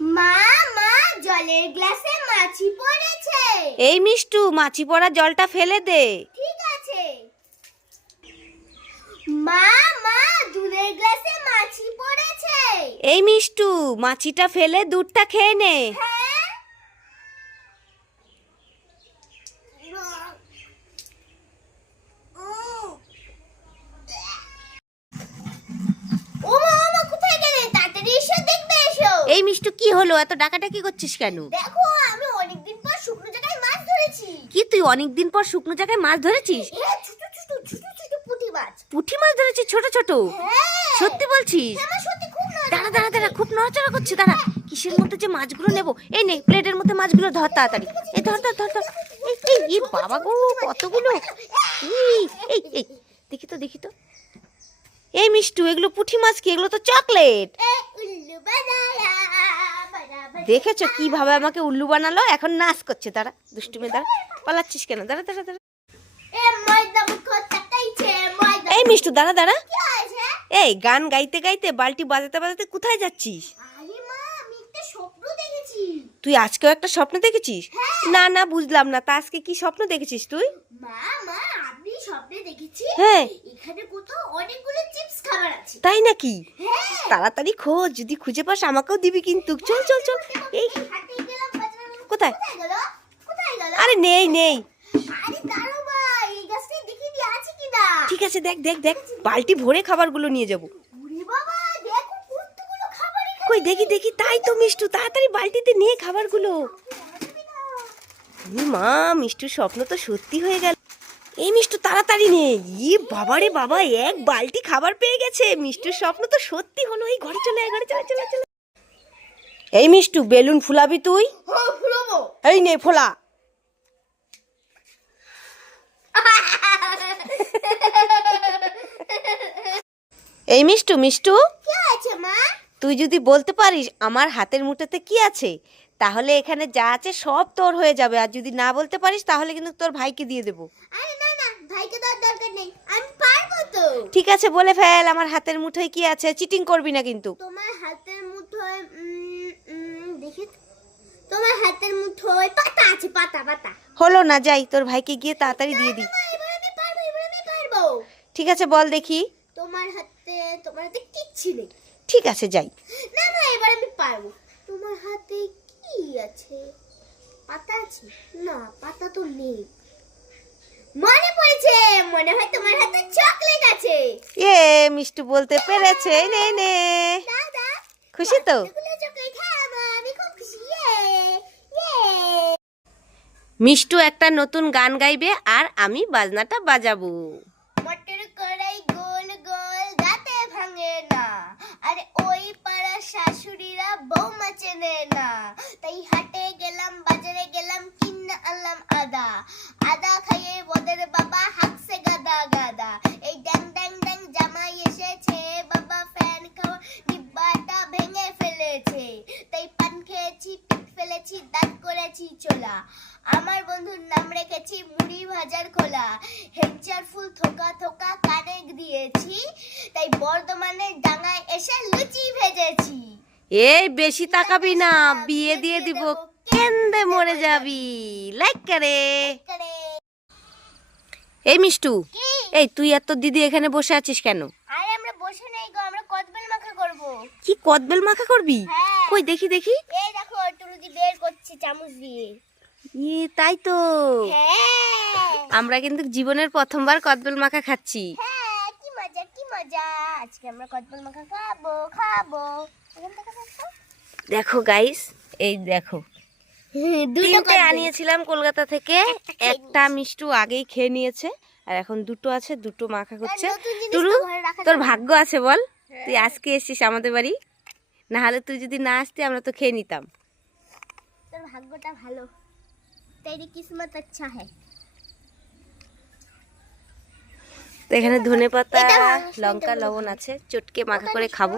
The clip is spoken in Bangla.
মা মা জলের গ্লাসে মাছি পড়েছে। এই মিষ্টু মাছি পড়া জলটা ফেলে দে। ঠিক আছে। মা মা দুধের গ্লাসে মাছি পড়েছে। এই মিষ্টু মাছিটা ফেলে দুধটা খেয়ে নে। হ্যাঁ ও মা মা কোথায় গেলে তাড়াতাড়ি এসে দেখবে এসো এই মিষ্টু কি হলো? এত ডাকাডাকি করছিস কেন? দেখো আমি অনেকদিন পর শুকনো জায়গায় মাছ ধরেছি। কি তুই অনেকদিন পর শুকনো জায়গায় মাছ ধরেছিস? হ্যাঁ ছোট ছোট ছোট ছোট পুঁটি মাছ। পুঁটি মাছ ধরেছিস ছোট ছোট? হ্যাঁ। সত্যি বলছিস? হ্যাঁ, দাঁড়া দাঁড়া দাঁড়া খুব নড়াচড়া করছে দাঁড়া। কিসের মধ্যে যে মাছগুলো নেব? এই নে প্লেটের মধ্যে মাছগুলো ধর তাড়াতাড়ি। এই ধর ধর ধর ধর। এই বাবা গো কতগুলো? এই এই এই দেখি তো দেখি তো। এই মিষ্টু এগুলো পুঁটি মাছ কি? এগুলো তো চকলেট। দেখেছ কীভাবে আমাকে উল্লু বানালো? এখন নাচ করছে তারা দুষ্টুমি দাঁড়া পালাচ্ছিস কেন? দাঁড়া দাঁড়া দাঁড়া। এই মিষ্টু দাঁড়া দাঁড়া। এই গান গাইতে গাইতে বালতি বাজাতে বাজাতে কোথায় যাচ্ছিস? তুই আজকেও একটা স্বপ্ন দেখেছিস? না না বুঝলাম না। তা আজকে কি স্বপ্ন দেখেছিস তুই? মা মা আমি স্বপ্নে দেখেছি হ্যাঁ। এখানে কোথাও অনেকগুলো চিপস খাবার আছে। তাই নাকি? হ্যাঁ। তাড়াতাড়ি খোঁজ যদি খুঁজে পাস আমাকেও দিবি কিন্তু। চল চল চল। এই। কোথায়? আরে নেই নেই। ঠিক আছে দেখ দেখ দেখ। বালতি ভরে খাবারগুলো নিয়ে যাব। কই দেখি দেখি। তাই তো মিষ্টু তাড়াতাড়ি বালতিতে নিয়ে খাবারগুলো। মা মিষ্টুর স্বপ্ন তো সত্যি হয়ে গেল। এই মিষ্টু তাড়াতাড়ি নে ই বাবা রে বাবা এক বালতি খাবার পেয়ে গেছে। মিষ্টুর স্বপ্ন তো সত্যি হলো এই ঘরে চলে আয়, ঘরে চলে চলে চলে এই মিষ্টু বেলুন ফুলাবি তুই? ফুলবো। এই নে ফোলা। এই মিষ্টু মিষ্টু। কি আছে মা? তুই যদি বলতে পারিস আমার হাতের মুঠোতে কি আছে তাহলে এখানে যা আছে সব তোর হয়ে যাবে। আর যদি না বলতে পারিস তাহলে কিন্তু তোর ভাইকে দিয়ে দেবো আরে না না ভাইকে দেওয়ার দরকার নেই আমি পারব তো। ঠিক আছে বলে ফেল আমার হাতের মুঠোয় কি আছে? চিটিং করবি না কিন্তু। তোমার হাতের মুঠোয় দেখি তোমার হাতের মুঠোয় পাতা আছে পাতা পাতা। হলো না যাই তোর ভাইকে গিয়ে তাড়াতাড়ি দিয়ে দিই। ঠিক আছে বল দেখি। তোমার হাতে তোমার হাতে কিচ্ছু নেই। ঠিক আছে যাই। না না এবার আমি পারব। তোমার হাতে কি আছে? পাতা আছে? না পাতা তো নেই। মনে মনে হয় তোমার হাতে চকলেট আছে। এ মিষ্টু বলতে পেরেছে। নে নে। দাদা খুশি তো? হ্যাঁ মা, আমি খুব খুশি। ইয়ে ইয়ে। মিষ্টু একটা নতুন গান গাইবে আর আমি বাজনাটা বাজাবো। মটর কড়াই গোল গোল দাঁতে ভাঙে না। আরে ওই পাড়া শাশুড়িরা বৌমা চেনে না। তাই হাটে গেলাম বাজারে গেলাম কিনে আনলাম আদা। আদা খাইয়ে ওদের বাবা হাঁকছে গাদা গাদা। এই ড্যাং ড্যাং ড্যাং জামাই এসেছে বাবা ফ্যান খাওয়া ডিব্বাটা ভেঙে ফেলেছে। তাই পান খেয়েছি পিক ফেলেছি দাঁত করেছি চোলা। আমার বন্ধুর নাম রেখেছি মুড়ি ভাজার খোলা। হেঞ্চার ফুল থোকা থোকা কানে দিয়েছি তাই বর্ধমানের ডাঙায় এসে লুচি ভেজেছি। এই বেশি তাকাবি না বিয়ে দিয়ে দিব কেন্দে মরে যাবি। লাইক করে। করে। এই মিষ্টু এই তুই আর তোর দিদি এখানে বসে আছিস কেন? আরে আমরা বসে নেই গো আমরা কদবেল মাখা করব। কি কদবেল মাখা করবি? হ্যাঁ। কই দেখি দেখি। এই দেখো টুরুদি বের করছি চামচ দিয়ে। ই তাই তো। হ্যাঁ। আমরা কিন্তু জীবনের প্রথমবার কদবেল মাখা খাচ্ছি। হ্যাঁ কি মজা কি মজা। আজকে আমরা কদবেল মাখা খাব খাব। দেখো গাইস এই দেখো। তিনটে আনিয়েছিলাম কলকাতা থেকে। একটা মিষ্টু আগেই খেয়ে নিয়েছে। আর এখন দুটো আছে দুটো মাখা করছে। টুরু তোর ভাগ্য আছে বল। তুই আজকে এসেছিস আমাদের বাড়ি। না হলে তুই যদি না আসতি আমরা তো খেয়ে নিতাম। তোর ভাগ্যটা ভালো। তেরি কিসমত আচ্ছা হ্যায় তো এখানে ধনে পাতা লঙ্কা লবণ আছে। চটকে মাখা করে খাব।